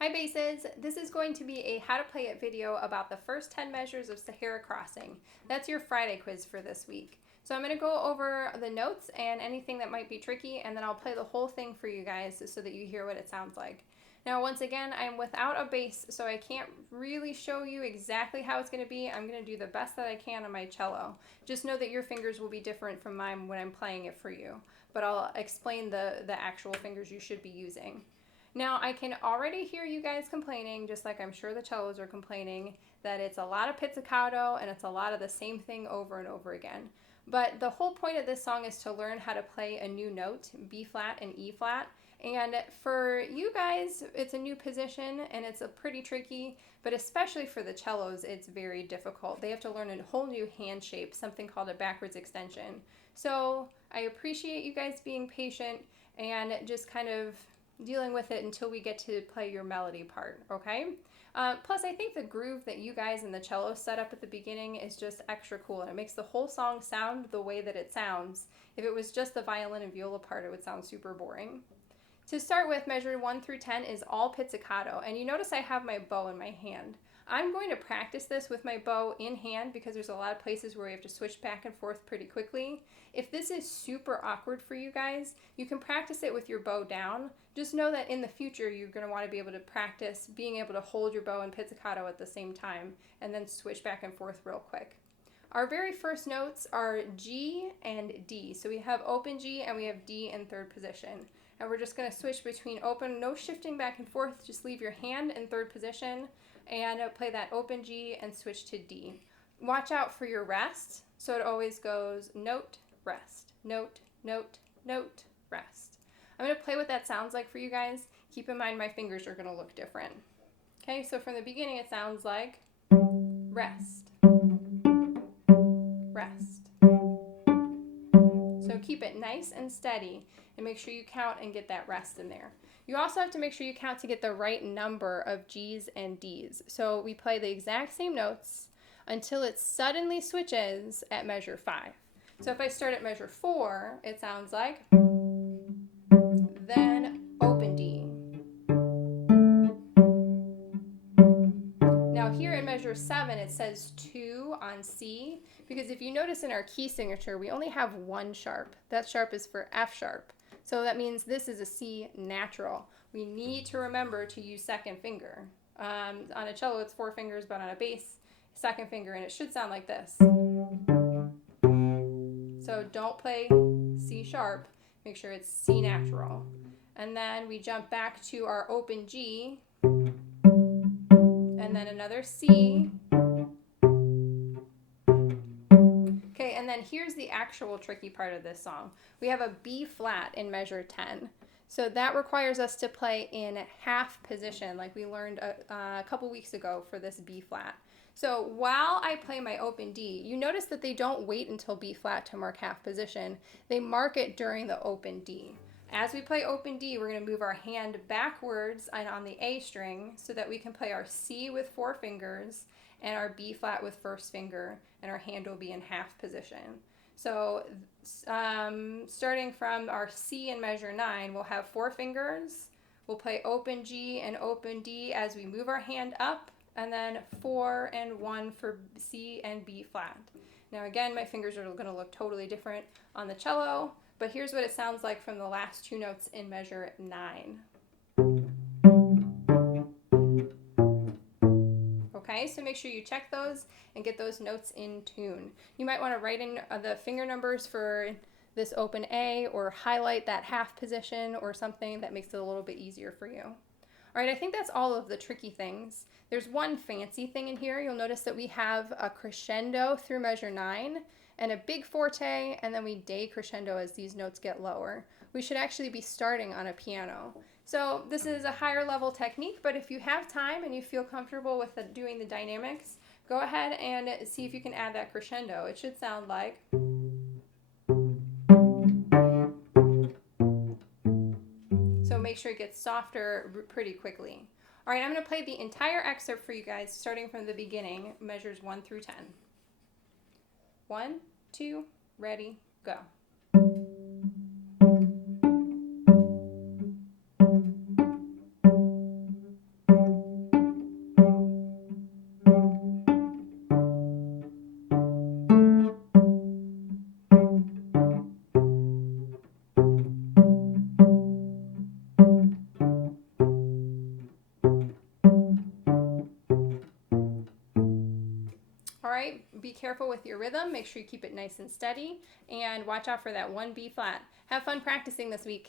Hi basses, this is going to be a how to play it video about the first 10 measures of Sahara crossing. That's your Friday quiz for this week. So I'm going to go over the notes and anything that might be tricky, and then I'll play the whole thing for you guys so that you hear what it sounds like. Now once again, I'm without a bass, so I can't really show you exactly how it's going to be. I'm going to do the best that I can on my cello. Just know that your fingers will be different from mine when I'm playing it for you, but I'll explain the actual fingers you should be using. Now, I can already hear you guys complaining, just like I'm sure the cellos are complaining, that it's a lot of pizzicato and it's a lot of the same thing over and over again. But the whole point of this song is to learn how to play a new note, B flat and E flat. And for you guys, it's a new position and it's a pretty tricky, but especially for the cellos, it's very difficult. They have to learn a whole new hand shape, something called a backwards extension. So I appreciate you guys being patient and just kind of dealing with it until we get to play your melody part, okay? Plus, I think the groove that you guys in the cello set up at the beginning is just extra cool, and it makes the whole song sound the way that it sounds. If it was just the violin and viola part, it would sound super boring. To start with, measure 1 through 10 is all pizzicato, and you notice I have my bow in my hand. I'm going to practice this with my bow in hand because there's a lot of places where we have to switch back and forth pretty quickly. If this is super awkward for you guys, you can practice it with your bow down. Just know that in the future you're going to want to be able to practice being able to hold your bow and pizzicato at the same time and then switch back and forth real quick. Our very first notes are G and D. So we have open G and we have D in third position. And we're just going to switch between open, no shifting back and forth, just leave your hand in third position and play that open G and switch to D. Watch out for your rest, so it always goes note, rest, note, note, note, rest. I'm going to play what that sounds like for you guys. Keep in mind my fingers are going to look different. Okay, so from the beginning it sounds like rest, rest. So keep it nice and steady and make sure you count and get that rest in there. You also have to make sure you count to get the right number of G's and D's. So we play the exact same notes until it suddenly switches at measure 5. So if I start at measure 4, it sounds like, then open D. Now here in measure 7 it says 2 on C, because if you notice in our key signature we only have one sharp. That sharp is for F sharp. So that means this is a C natural. We need to remember to use second finger. On a cello it's 4 fingers, but on a bass, second finger, and it should sound like this. So don't play C sharp, make sure it's C natural. And then we jump back to our open G, and then another C. Okay, and then here's the actual tricky part of this song. We have a B flat in measure 10. So that requires us to play in half position like we learned a couple weeks ago for this B flat. So while I play my open D, you notice that they don't wait until B flat to mark half position. They mark it during the open D. As we play open D, we're going to move our hand backwards and on the A string so that we can play our C with 4 fingers and our B flat with first finger, and our hand will be in half position. So starting from our C in measure 9, we'll have 4 fingers. We'll play open G and open D as we move our hand up, and then 4 and 1 for C and B flat. Now again, my fingers are going to look totally different on the cello, but here's what it sounds like from the last 2 notes in measure 9. Okay, so make sure you check those and get those notes in tune. You might want to write in the finger numbers for this open A, or highlight that half position or something that makes it a little bit easier for you. All right, I think that's all of the tricky things. There's one fancy thing in here. You'll notice that we have a crescendo through measure 9 and a big forte, and then we decrescendo as these notes get lower. We should actually be starting on a piano. So this is a higher level technique, but if you have time and you feel comfortable with doing the dynamics, go ahead and see if you can add that crescendo. It should sound like. So make sure it gets softer pretty quickly. All right, I'm going to play the entire excerpt for you guys, starting from the beginning, measures 1 through 10. 1, 2, ready, go. be careful with your rhythm. Make sure you keep it nice and steady, and watch out for that 1 B flat. Have fun practicing this week.